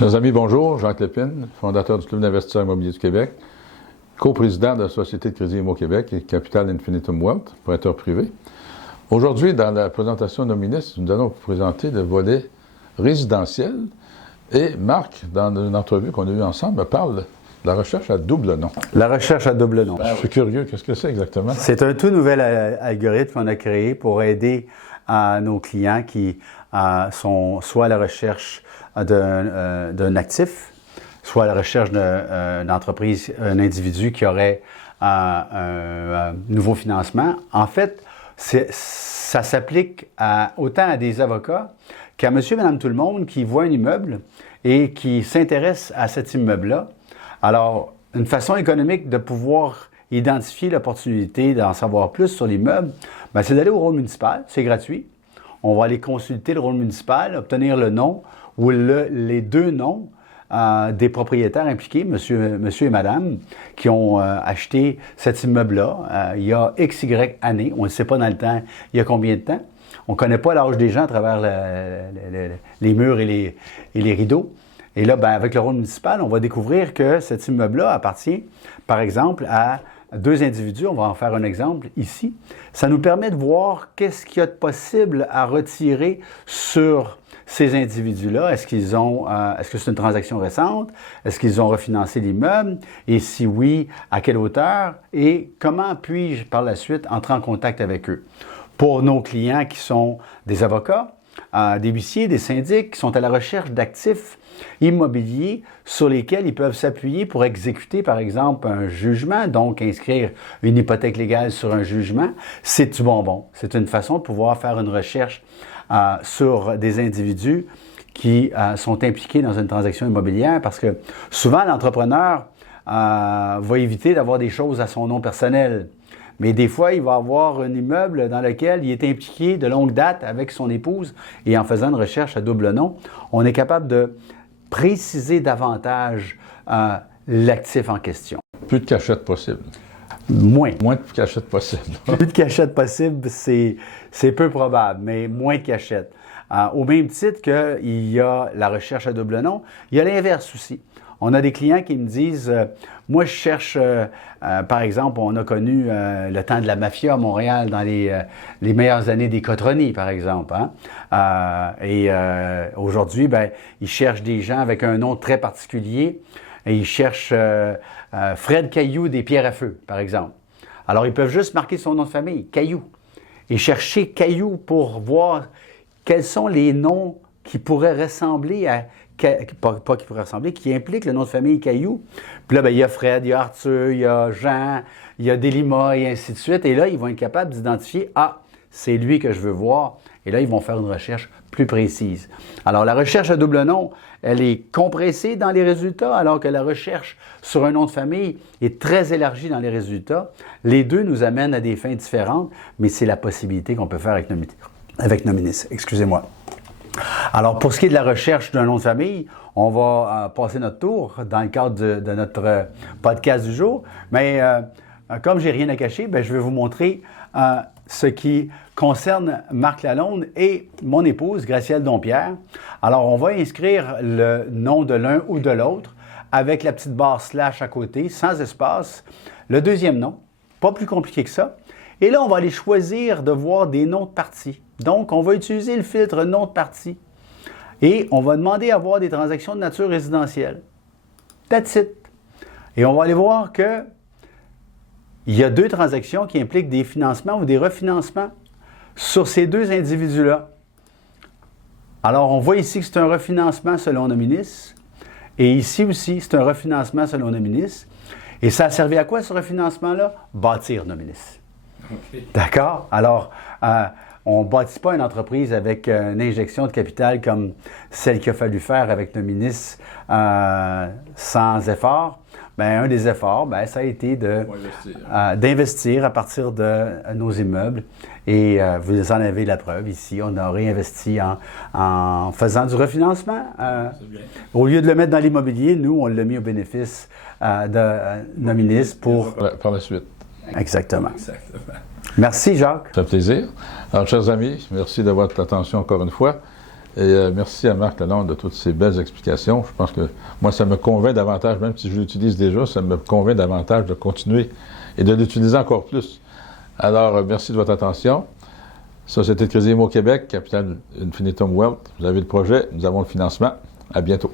Chers amis, bonjour. Jacques Lépine, fondateur du Club d'investisseurs immobiliers du Québec, coprésident de la Société de crédit Immo Québec et Capital Infinitum Wealth, prêteur privé. Aujourd'hui, dans la présentation Nominis, nous allons vous présenter le volet résidentiel. Et Marc, dans une entrevue qu'on a eue ensemble, me parle de la recherche à double nom. La recherche à double nom. Je suis curieux, qu'est-ce que c'est exactement? C'est un tout nouvel algorithme qu'on a créé pour aider nos clients qui sont soit à la recherche d'un actif, soit à la recherche d'une entreprise, un individu qui aurait un nouveau financement. En fait, ça s'applique autant à des avocats qu'à monsieur, madame, tout le monde qui voit un immeuble et qui s'intéresse à cet immeuble-là. Alors, une façon économique de pouvoir identifier l'opportunité d'en savoir plus sur l'immeuble, c'est d'aller au rôle municipal, c'est gratuit. On va aller consulter le rôle municipal, obtenir le nom ou les deux noms des propriétaires impliqués, monsieur et madame, qui ont acheté cet immeuble-là il y a XY années. On ne sait pas dans le temps, il y a combien de temps. On ne connaît pas l'âge des gens à travers les murs et les rideaux. Et là, avec le rôle municipal, on va découvrir que cet immeuble-là appartient, par exemple, à deux individus. On va en faire un exemple ici. Ça nous permet de voir qu'est-ce qu'il y a de possible à retirer sur ces individus-là. Est-ce que c'est une transaction récente? Est-ce qu'ils ont refinancé l'immeuble? Et si oui, à quelle hauteur? Et comment puis-je, par la suite, entrer en contact avec eux? Pour nos clients qui sont des avocats, des huissiers, des syndics, qui sont à la recherche d'actifs immobiliers sur lesquels ils peuvent s'appuyer pour exécuter, par exemple, un jugement, donc inscrire une hypothèque légale sur un jugement, c'est du bonbon. C'est une façon de pouvoir faire une recherche sur des individus qui sont impliqués dans une transaction immobilière parce que souvent, l'entrepreneur va éviter d'avoir des choses à son nom personnel. Mais des fois, il va avoir un immeuble dans lequel il est impliqué de longue date avec son épouse et en faisant une recherche à double nom, on est capable de préciser davantage l'actif en question. Plus de cachette possible. Moins. Moins de cachette possible. Plus de cachette possible, c'est peu probable, mais moins de cachette. Au même titre qu'il y a la recherche à double nom, il y a l'inverse aussi. On a des clients qui me disent, moi je cherche, par exemple, on a connu le temps de la mafia à Montréal dans les meilleures années des Cotroni, par exemple. Aujourd'hui, ils cherchent des gens avec un nom très particulier et ils cherchent Fred Caillou des Pierres à Feu, par exemple. Alors, ils peuvent juste marquer son nom de famille, Caillou, et chercher Caillou pour voir quels sont les noms qui pourraient ressembler à pas qui pourrait ressembler, qui implique le nom de famille Caillou. Puis là, il y a Fred, il y a Arthur, il y a Jean, il y a Delima et ainsi de suite. Et là, ils vont être capables d'identifier, c'est lui que je veux voir. Et là, ils vont faire une recherche plus précise. Alors, la recherche à double nom, elle est compressée dans les résultats, alors que la recherche sur un nom de famille est très élargie dans les résultats. Les deux nous amènent à des fins différentes, mais c'est la possibilité qu'on peut faire avec Nominis. Excusez-moi. Alors, pour ce qui est de la recherche d'un nom de famille, on va passer notre tour dans le cadre de notre podcast du jour. Mais comme je n'ai rien à cacher, je vais vous montrer ce qui concerne Marc Lalonde et mon épouse, Gracielle Dompierre. Alors, on va inscrire le nom de l'un ou de l'autre avec la petite barre slash à côté, sans espace. Le deuxième nom, pas plus compliqué que ça. Et là, on va aller choisir de voir des noms de parties. Donc, on va utiliser le filtre nom de partie. Et on va demander à voir des transactions de nature résidentielle. That's it. Et on va aller voir qu'il y a deux transactions qui impliquent des financements ou des refinancements sur ces deux individus-là. Alors, on voit ici que c'est un refinancement selon Nominis. Et ici aussi, c'est un refinancement selon Nominis. Et ça a servi à quoi, ce refinancement-là? Bâtir Nominis. Okay. D'accord? Alors, on ne bâtit pas une entreprise avec une injection de capital comme celle qu'il a fallu faire avec Nominis sans effort. Un des efforts, ça a été d'investir à partir de nos immeubles. Et vous en avez la preuve ici. On a réinvesti en faisant du refinancement. Au lieu de le mettre dans l'immobilier, nous, on l'a mis au bénéfice de Nominis pour... Par la suite. Exactement. Merci, Jacques. Ça fait plaisir. Alors, chers amis, merci de votre attention encore une fois. Et merci à Marc Lalonde de toutes ces belles explications. Je pense que moi, ça me convainc davantage, même si je l'utilise déjà, ça me convainc davantage de continuer et de l'utiliser encore plus. Alors, merci de votre attention. Société de crédit IMO Québec, Capital Infinitum Wealth, vous avez le projet, nous avons le financement. À bientôt.